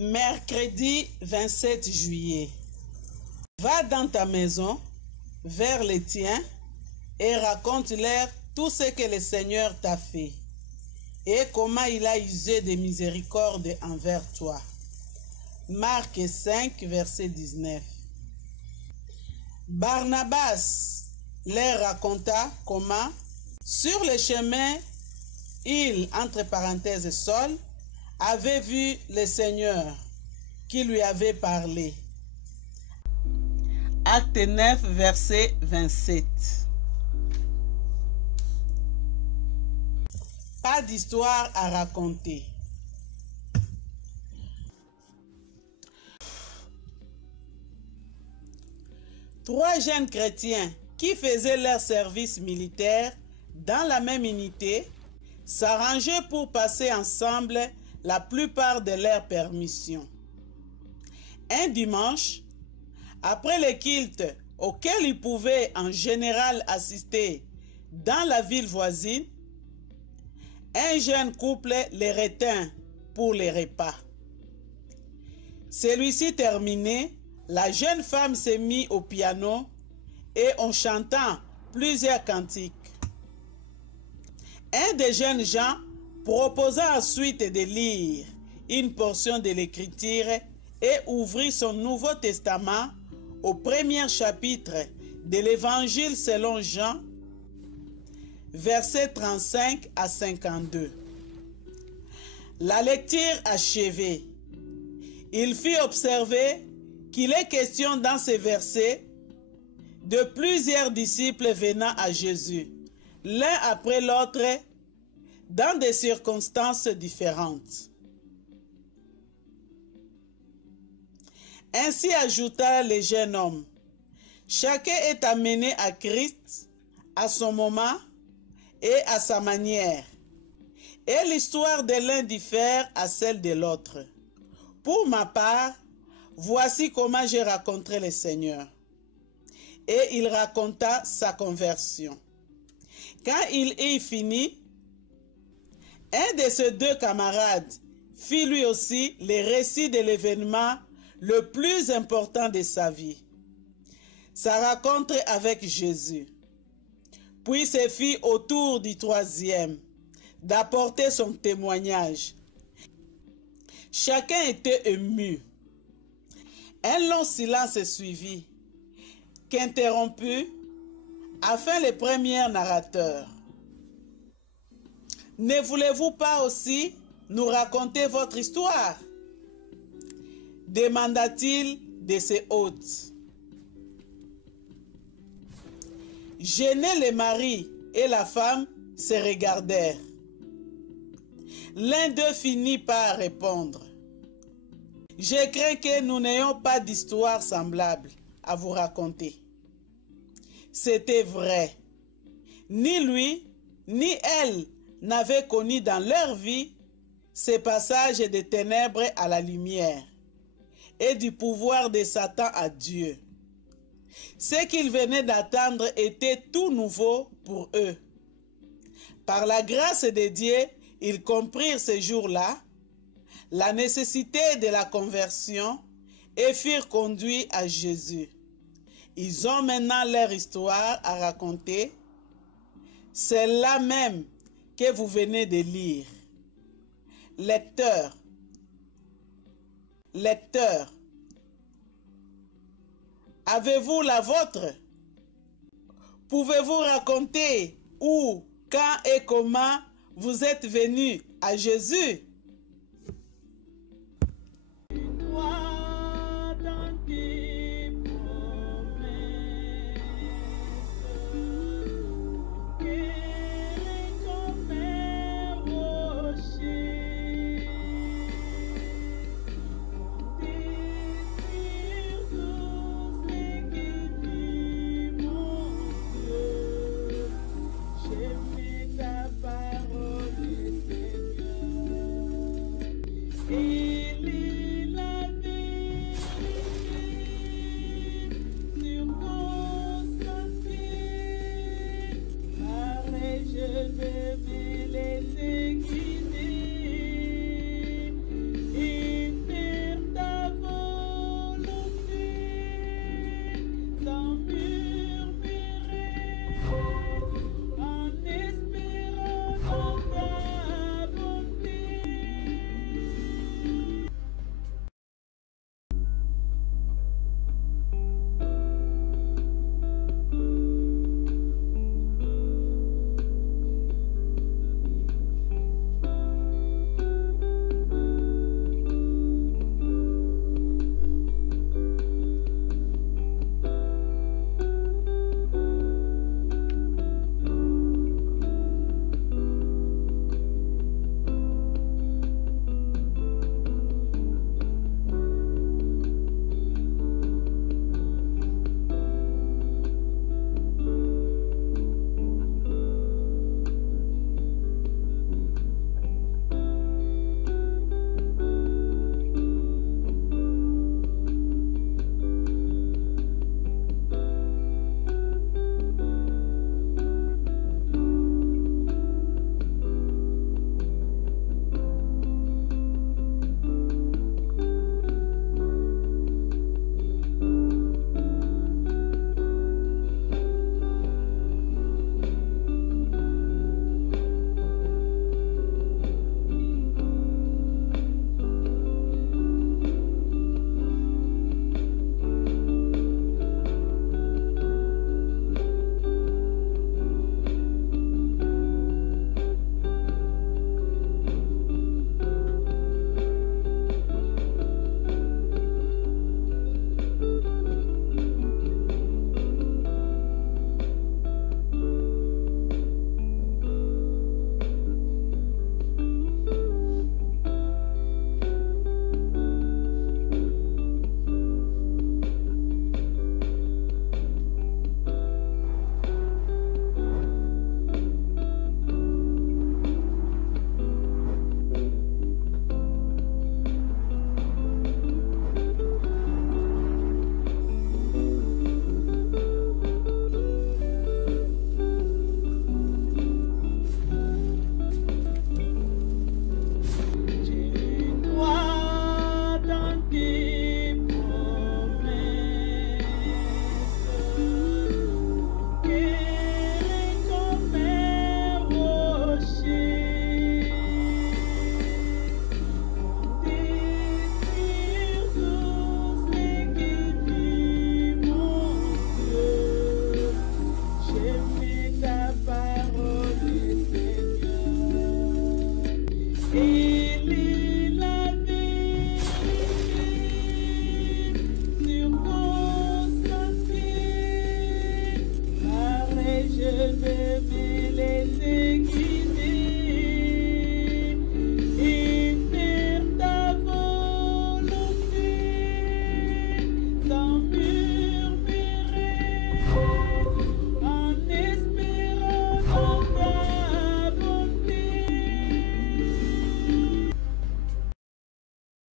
Mercredi 27 juillet. Va dans ta maison, vers les tiens, et raconte-leur tout ce que le Seigneur t'a fait, et comment il a usé de miséricorde envers toi. Marc 5, verset 19. Barnabas leur raconta comment, sur le chemin, il, entre parenthèses, Saul, avait vu le Seigneur qui lui avait parlé. Acte 9, verset 27. Pas d'histoire à raconter. Trois jeunes chrétiens qui faisaient leur service militaire dans la même unité s'arrangeaient pour passer ensemble la plupart de leurs permissions. Un dimanche, après le culte auquel ils pouvaient en général assister dans la ville voisine, un jeune couple les retint pour les repas. Celui-ci terminé, la jeune femme s'est mise au piano et en chantant plusieurs cantiques. Un des jeunes gens proposa ensuite de lire une portion de l'Écriture et ouvrit son Nouveau Testament au premier chapitre de l'Évangile selon Jean, versets 35 à 52. La lecture achevée, il fit observer qu'il est question dans ces versets de plusieurs disciples venant à Jésus, l'un après l'autre, dans des circonstances différentes. Ainsi ajouta le jeune homme, chacun est amené à Christ à son moment et à sa manière, et l'histoire de l'un diffère à celle de l'autre. Pour ma part, voici comment j'ai rencontré le Seigneur. Et il raconta sa conversion. Quand il eut fini, un de ses deux camarades fit lui aussi le récit de l'événement le plus important de sa vie, sa rencontre avec Jésus. Puis se fit au tour du troisième d'apporter son témoignage. Chacun était ému. Un long silence suivit, qu'interromput enfin le premier narrateur. Ne voulez-vous pas aussi nous raconter votre histoire? Demanda-t-il de ses hôtes. Gênés, le mari et la femme se regardèrent. L'un d'eux finit par répondre. Je crains que nous n'ayons pas d'histoire semblable à vous raconter. C'était vrai. Ni lui, ni elle n'avaient connu dans leur vie ce passage des ténèbres à la lumière et du pouvoir de Satan à Dieu. Ce qu'ils venaient d'attendre était tout nouveau pour eux. Par la grâce de Dieu, ils comprirent ce jour-là la nécessité de la conversion et furent conduits à Jésus. Ils ont maintenant leur histoire à raconter. C'est là même que vous venez de lire. Lecteur, avez-vous la vôtre? Pouvez-vous raconter où, quand et comment vous êtes venu à Jésus? Je vais me laisser guider. Il est la vie, circonstanciée, arrête, je vais me laisser guider.